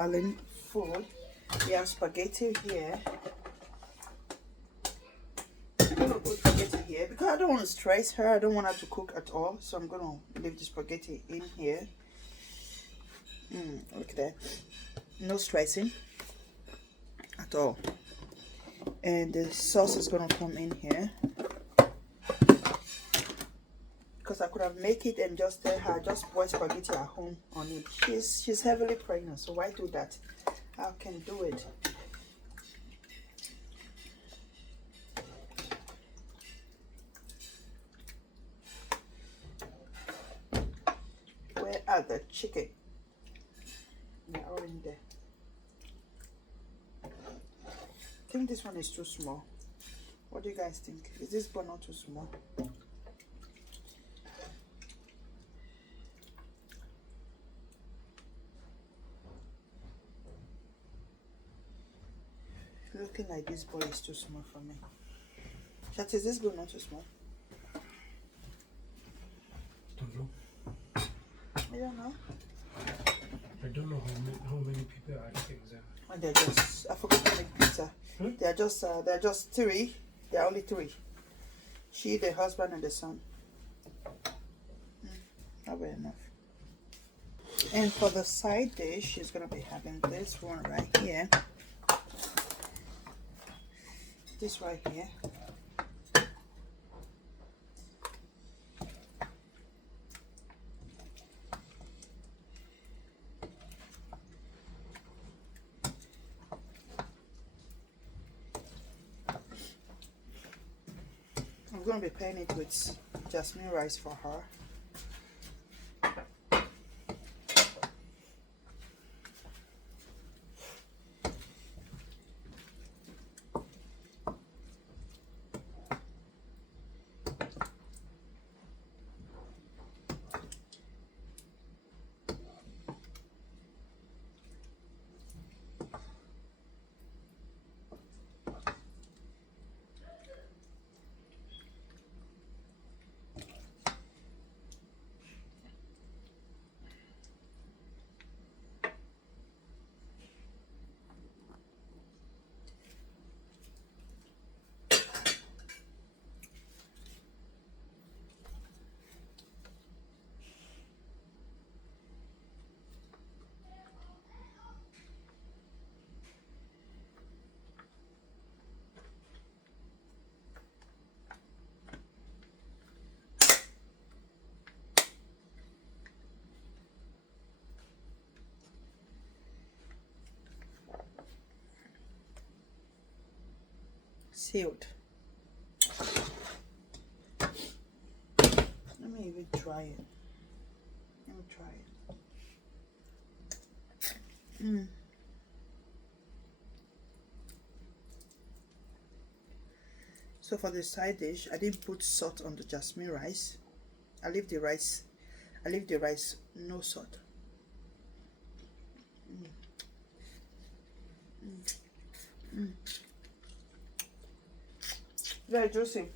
Italian food. We have spaghetti here. I'm gonna put spaghetti here because I don't want to stress her. I don't want her to cook at all, so I'm gonna leave the spaghetti in here. Look at that. No stressing at all. And the sauce is gonna come in here because I could have made it and just tell her just boil spaghetti at home on it. She's heavily pregnant, so why do that? I can do it. Where are the chicken? They're all in there. I think this one is too small. What do you guys think? Is this bun not too small? Looking like this boy is too small for me. Chat, is this bun not too small? Don't know. I don't know. I don't know how many people are eating there. And they're just, I forgot to make pizza. They're just three. They're only three. She, the husband, and the son. That will be enough. And for the side dish, she's gonna be having this one right here. This right here. I'm going to be pairing it with jasmine rice for her. Sealed. Let me even try it. Let me try it. So for the side dish, I didn't put salt on the jasmine rice. I leave the rice no salt. Very juicy.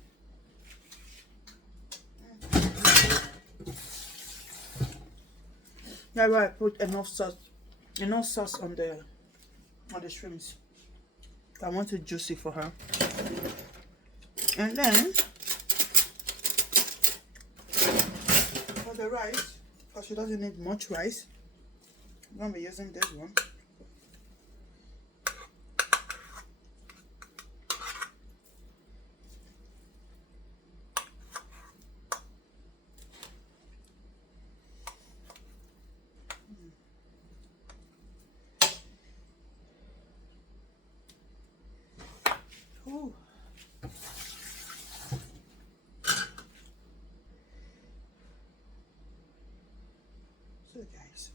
That's why I put enough sauce on the shrimps. I want it juicy for her. And then for the rice, because she doesn't need much rice, I'm gonna be using this one. Ooh. So guys,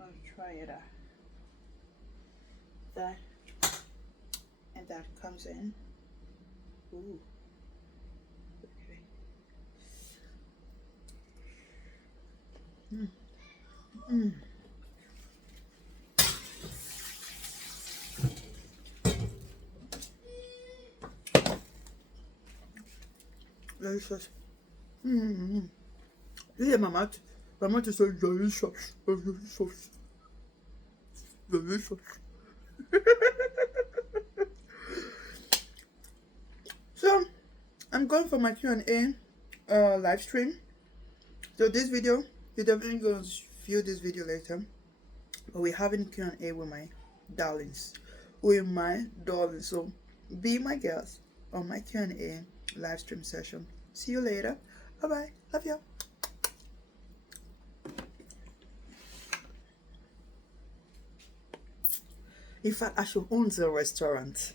I'll try it out. That and that comes in. Ooh. Okay. Delicious. Mm-hmm. You hear my mouth? My mouth is so delicious. Delicious. Delicious. So, I'm going for my Q&A live stream. So this video, you're definitely going to view this video later. But we're having Q&A with my darlings. With my darlings. So, be my guest on my Q&A live stream session. See you later. Bye-bye. Love you. In fact, I should own the restaurant.